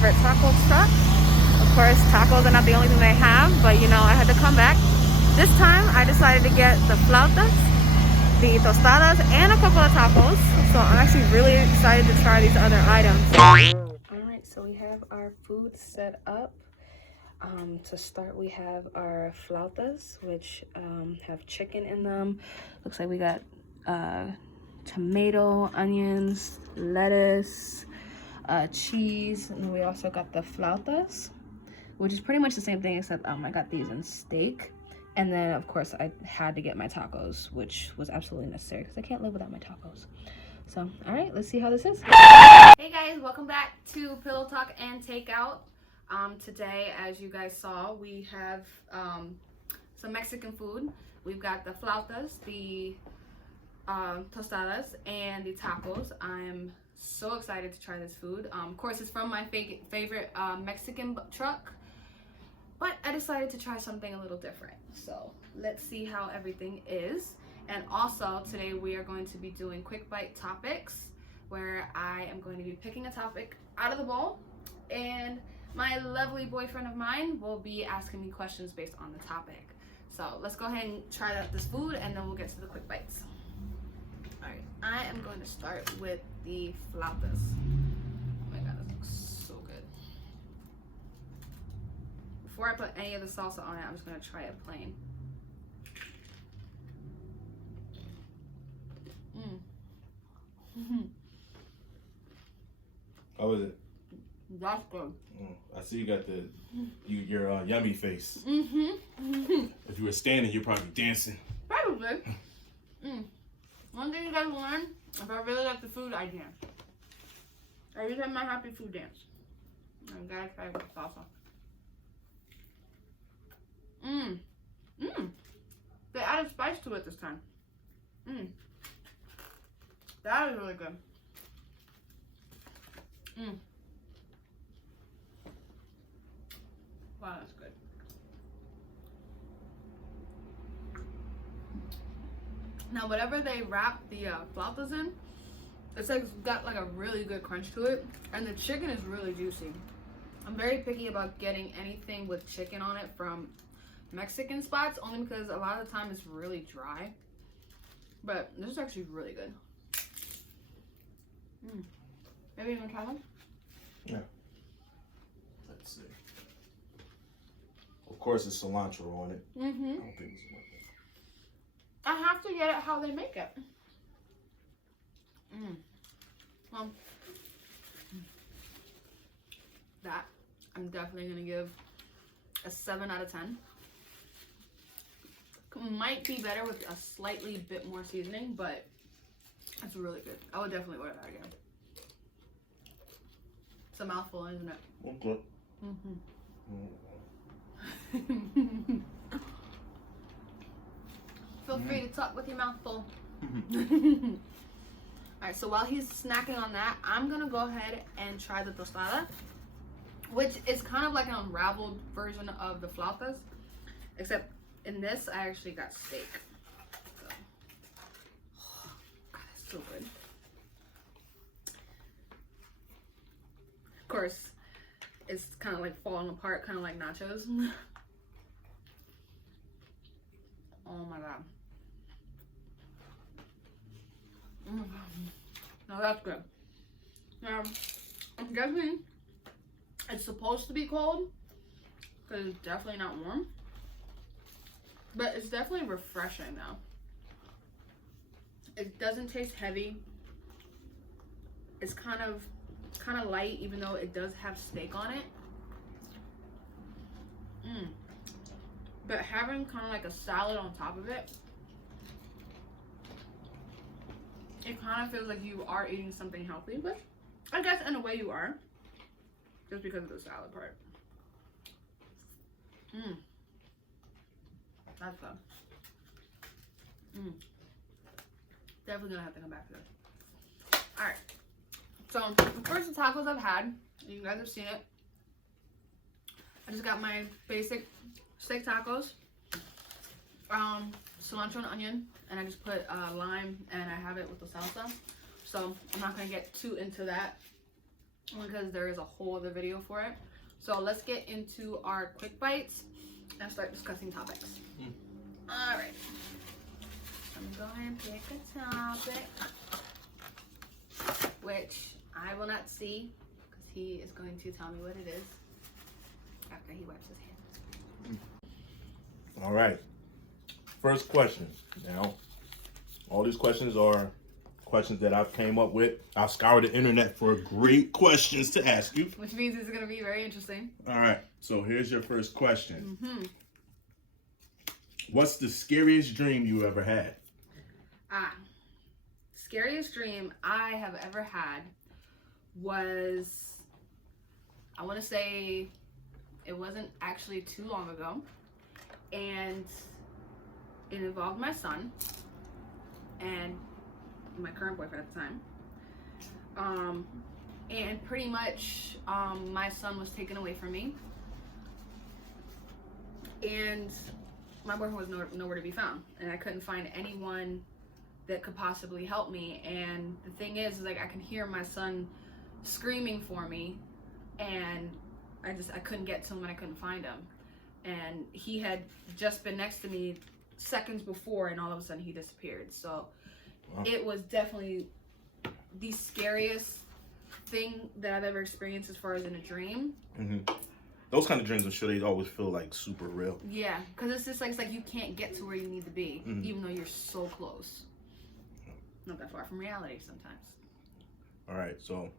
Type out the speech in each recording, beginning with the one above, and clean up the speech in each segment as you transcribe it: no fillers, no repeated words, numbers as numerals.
favorite taco truck. Of course, tacos are not the only thing they have, but you know, I had to come back. This time, I decided to get the flautas, the tostadas, and a couple of tacos. So I'm actually really excited to try these other items. Alright, so we have our food set up. To start, we have our flautas, which have chicken in them. Looks like we got tomato, onions, lettuce, cheese, and then we also got the flautas, which is pretty much the same thing, except I got these in steak. And then, of course, I had to get my tacos, which was absolutely necessary because I can't live without my tacos. So, all right, let's see how this is. Hey guys, welcome back to Pillow Talk and Takeout. Today, as you guys saw, we have some Mexican food. We've got the flautas, the tostadas, and the tacos. I'm so excited to try this food. Of course, it's from my favorite Mexican truck, but I decided to try something a little different. So let's see how everything is. And also today we are going to be doing quick bite topics, where I am going to be picking a topic out of the bowl, and my lovely boyfriend of mine will be asking me questions based on the topic. So let's go ahead and try out this food, and then we'll get to the quick bites. All right, I am going to start with the flautas. Oh my god, this looks so good. Before I put any of the salsa on it, I'm just gonna try it plain. How was it? That's good. I see you got your yummy face. If you were standing, you'd probably be dancing. Probably. One thing you guys learn, if I really like the food, I dance. I usually have my happy food dance. I gotta try the salsa. They added spice to it this time. That is really good. Wow, that's good. Now, whatever they wrap the flautas in, it's like got like a really good crunch to it, and the chicken is really juicy. I'm very picky about getting anything with chicken on it from Mexican spots, only because a lot of the time it's really dry. But this is actually really good. Maybe you want to try one? Yeah. Let's see. Of course, it's cilantro on it. I don't think it's like that. I have to get it how they make it. Well, that I'm definitely gonna give a 7 out of 10. Might be better with a slightly bit more seasoning, but it's really good. I would definitely order that again. It's a mouthful, isn't it? Okay. Feel free to talk with your mouth full. Alright, so while he's snacking on that, I'm gonna go ahead and try the tostada, which is kind of like an unraveled version of the flautas, except in this I actually got steak. So, oh, God, that's so good. Of course, it's kind of like falling apart, kind of like nachos. Oh my god. Now that's good. Now, I'm guessing it's supposed to be cold, because it's definitely not warm. But it's definitely refreshing now. It doesn't taste heavy. It's kind of light, even though it does have steak on it. But having kind of like a salad on top of it, it kind of feels like you are eating something healthy, but I guess in a way you are, just because of the salad part. That's fun. Definitely gonna have to come back to this. Alright. So, first the tacos I've had, you guys have seen it. I just got my basic steak tacos, cilantro and onion, and I just put lime, and I have it with the salsa. So I'm not gonna get too into that. because there is a whole other video for it. So let's get into our quick bites and start discussing topics. All right. I'm going to go ahead and pick a topic, which I will not see because he is going to tell me what it is after he wipes his hands. All right. First question. Now, all these questions are questions that I've came up with. I've scoured the internet for great questions to ask you. Which means it's going to be very interesting. All right. So here's your first question. What's the scariest dream you ever had? Scariest dream I have ever had was, I want to say it wasn't actually too long ago, and it involved my son and my current boyfriend at the time. And pretty much my son was taken away from me, and my boyfriend was nowhere to be found, and I couldn't find anyone that could possibly help me. And the thing is like I can hear my son screaming for me, and I couldn't get to him and I couldn't find him. And he had just been next to me seconds before, and all of a sudden he disappeared. So it was definitely the scariest thing that I've ever experienced as far as in a dream. Those kind of dreams, I'm sure they always feel like super real. Yeah, because it's just like, it's like you can't get to where you need to be, even though you're so close. Not that far from reality sometimes. All right, so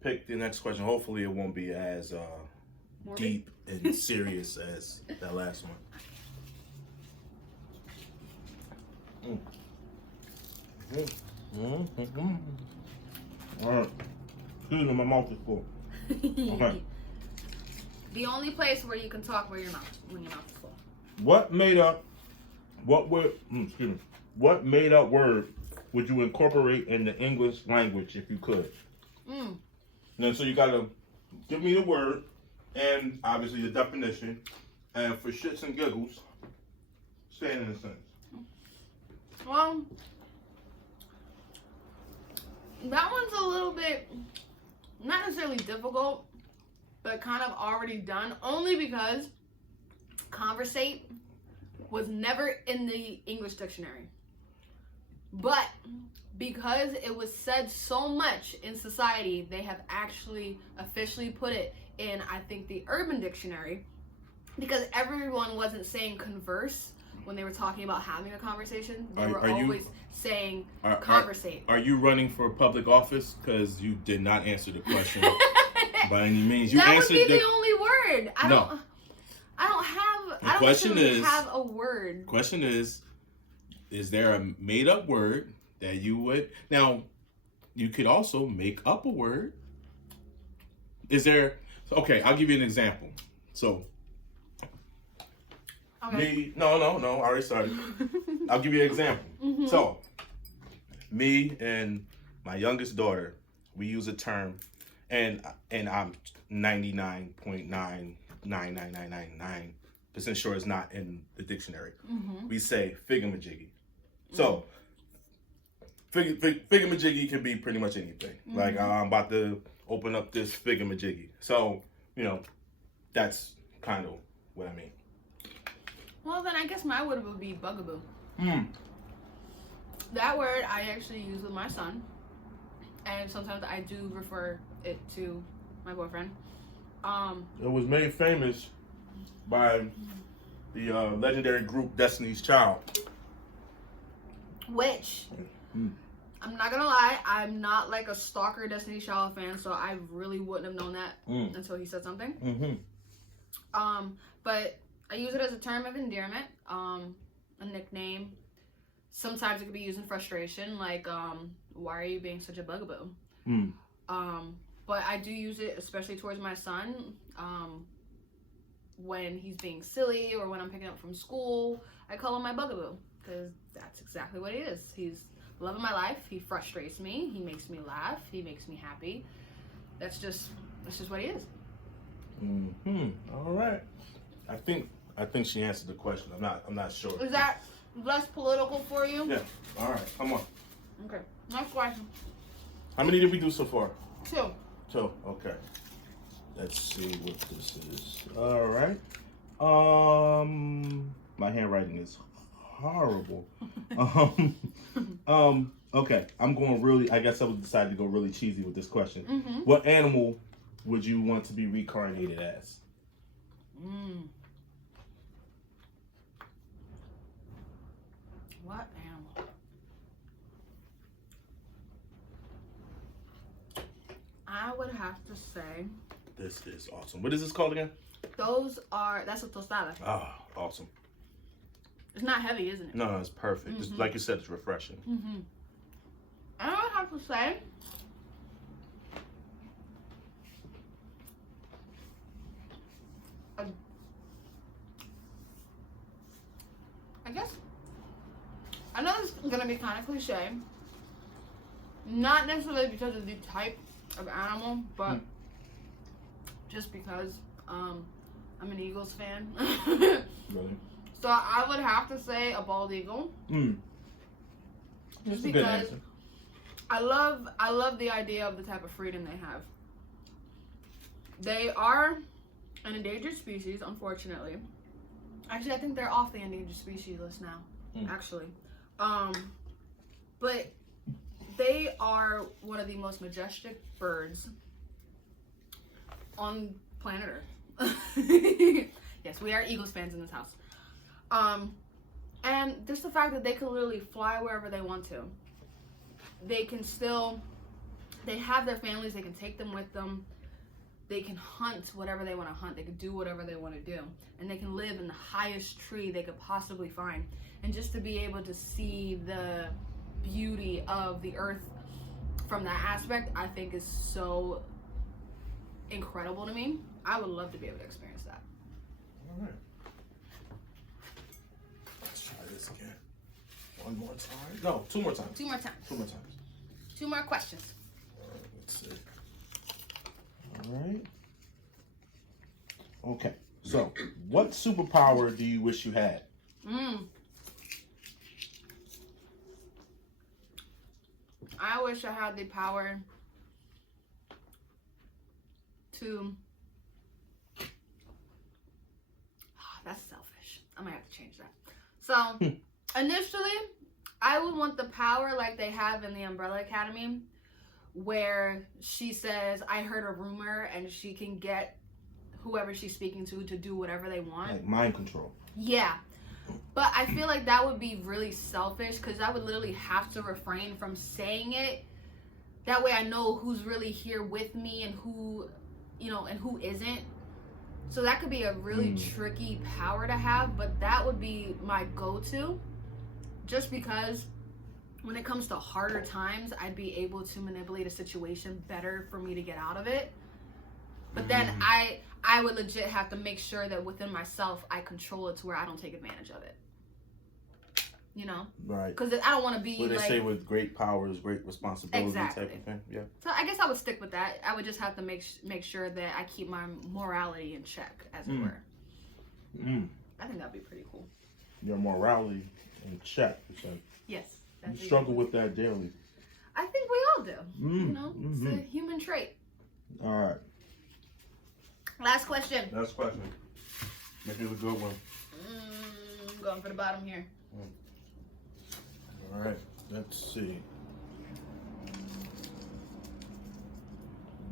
pick the next question. Hopefully it won't be as deep and serious as that last one. All right. Excuse me, my mouth is full. Okay. The only place where you can talk when your mouth is full. What made up word would you incorporate in the English language if you could? And so you gotta give me the word and obviously the definition, and for shits and giggles, say it in a sentence. Well, that one's a little bit, not necessarily difficult, but kind of already done, only because conversate was never in the English dictionary. But because it was said so much in society, they have actually officially put it in, I think, the Urban Dictionary, because everyone wasn't saying converse when they were talking about having a conversation. They were always saying conversate. Are you running for public office? Because you did not answer the question by any means. You that answered would be the only word. I don't have a word. Question is there a made up word that you would? Now, you could also make up a word. Is there? Okay, I'll give you an example. So, okay. No, I already started. I'll give you an example. So, me and my youngest daughter, we use a term, and I'm 99.99999% sure it's not in the dictionary. We say figamajiggy. So, figamajiggy can be pretty much anything. Like, I'm about to open up this figamajiggy. So, that's kind of what I mean. Well, then I guess my word would be bugaboo. That word I actually use with my son, and sometimes I do refer it to my boyfriend. It was made famous by the legendary group Destiny's Child. Which, I'm not gonna lie, I'm not like a stalker Destiny's Child fan, so I really wouldn't have known that until he said something. But I use it as a term of endearment, a nickname. Sometimes it could be used in frustration, like, why are you being such a bugaboo? But I do use it especially towards my son, when he's being silly or when I'm picking up from school. I call him my bugaboo, because that's exactly what he is. He's the love of my life. He frustrates me. He makes me laugh. He makes me happy. That's just what he is. All right. I think she answered the question. I'm not sure. Is that less political for you? Yeah. All right. Come on. Okay. Next question. How many did we do so far? 2. So, okay. Let's see what this is. All right. My handwriting is horrible. Okay. I'm going really, I guess I would decide to go really cheesy with this question. What animal would you want to be reincarnated as? What animal? I would have to say. This is awesome. What is this called again? That's a tostada. Ah, awesome. It's not heavy, isn't it? No, it's perfect. It's, like you said, it's refreshing. I would have to say. I guess. I know this is gonna be kind of cliche. Not necessarily because of the type of animal, but just because I'm an Eagles fan. Really? So I would have to say a bald eagle. Just because a good answer. I love the idea of the type of freedom they have. They are an endangered species, unfortunately. Actually, I think they're off the endangered species list now. Actually, but they are one of the most majestic birds on planet Earth. Yes, we are Eagles fans in this house. And just the fact that they can literally fly wherever they want to. They have their families, they can take them with them. They can hunt whatever they want to hunt. They can do whatever they want to do. And they can live in the highest tree they could possibly find. And just to be able to see the beauty of the earth from that aspect, I think is so incredible to me. I would love to be able to experience that. All right. Let's try this again. One more time. No, two more times. Two more times. Two more times. Two more questions. Let's see. All right. Okay. So, what superpower do you wish you had? I wish I had the power to. That's selfish. I might have to change that. So, initially, I would want the power like they have in the Umbrella Academy, where she says, I heard a rumor, and she can get whoever she's speaking to do whatever they want. Like mind control. Yeah. But I feel like that would be really selfish because I would literally have to refrain from saying it. That way I know who's really here with me and who, and who isn't. So that could be a really tricky power to have, but that would be my go-to. Just because when it comes to harder times, I'd be able to manipulate a situation better for me to get out of it. But then I would legit have to make sure that within myself, I control it to where I don't take advantage of it. Right. Because I don't want to be what they say with great power is great responsibility type of thing. Yeah. So I guess I would stick with that. I would just have to make sure that I keep my morality in check, as it were. I think that'd be pretty cool. Your morality in check. So yes. You struggle with that daily. I think we all do. It's a human trait. All right. Last question. Last question. Make it a good one. I'm going for the bottom here. All right. Let's see.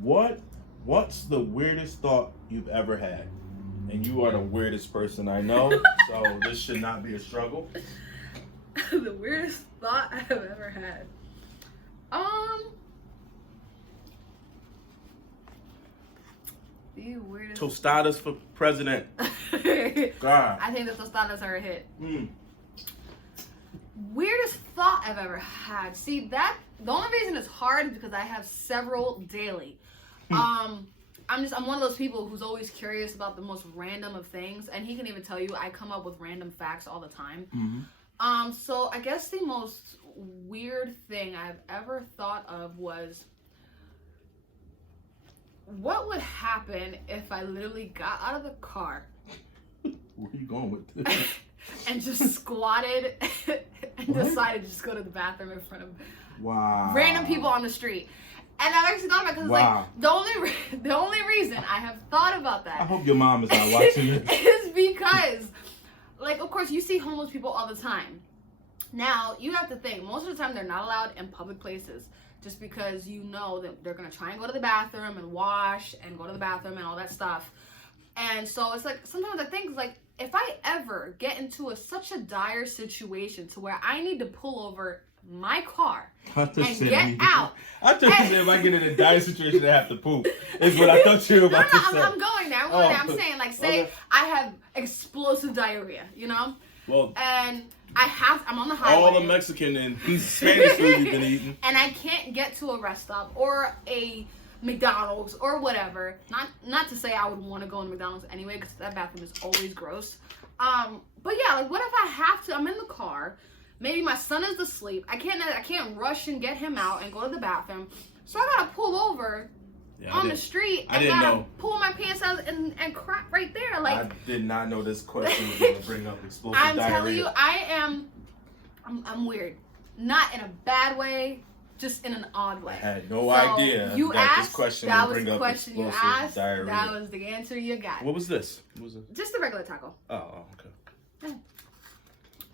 What's the weirdest thought you've ever had? And you are the weirdest person I know, so this should not be a struggle. The weirdest thought I've ever had. The weirdest. Tostadas for president. God. I think the tostadas are a hit. Weirdest thought I've ever had. See, the only reason it's hard is because I have several daily. I'm one of those people who's always curious about the most random of things, and he can even tell you I come up with random facts all the time. So I guess the most weird thing I've ever thought of was, what would happen if I literally got out of the car Where are you going with this? and just squatted and decided to just go to the bathroom in front of random people on the street. And I've actually thought about it because Wow. like the only reason I have thought about that. I hope your mom is not watching this. Is because, like, of course, you see homeless people all the time. Now, you have to think, most of the time they're not allowed in public places just because you know that they're going to try and go to the bathroom and wash and go to the bathroom and all that stuff. And so it's like, sometimes I think, like, if I ever get into such a dire situation to where I need to pull over my car and get out. I thought you said if I get in a dire situation, I have to poop. Is what I thought you were about to say. I'm going there. I'm saying, like, say I have explosive diarrhea, you know? Well, and I'm on the highway. all the Mexican and Spanish food you've been eating. And I can't get to a rest stop or a McDonald's or whatever. Not to say I would want to go to McDonald's anyway, because that bathroom is always gross. But yeah, like, what if I have to? I'm in the car. Maybe my son is asleep. I can't rush and get him out and go to the bathroom. So I gotta pull over on the street and gotta pull my pants out and crap right there. Like, I did not know this question was gonna bring up explosive diarrhea. I'm telling you, I'm weird. Not in a bad way, just in an odd way. I had no idea you that asked, this question that would was bring the up question you explosive asked. diarrhea. That was the answer you got. What was this? What was it? Just a regular taco. Oh, okay.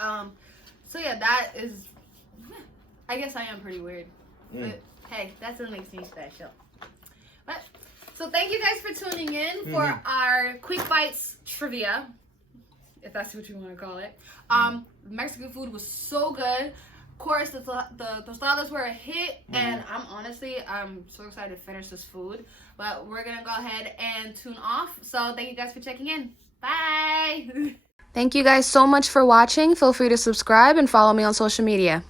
Yeah. So yeah, that is. I guess I am pretty weird, but hey, that's what makes me special. But so thank you guys for tuning in for our quick bites trivia, if that's what you want to call it. Mexican food was so good. Of course, the tostadas were a hit, and I'm so excited to finish this food. But we're gonna go ahead and tune off. So thank you guys for checking in. Bye. Thank you guys so much for watching. Feel free to subscribe and follow me on social media.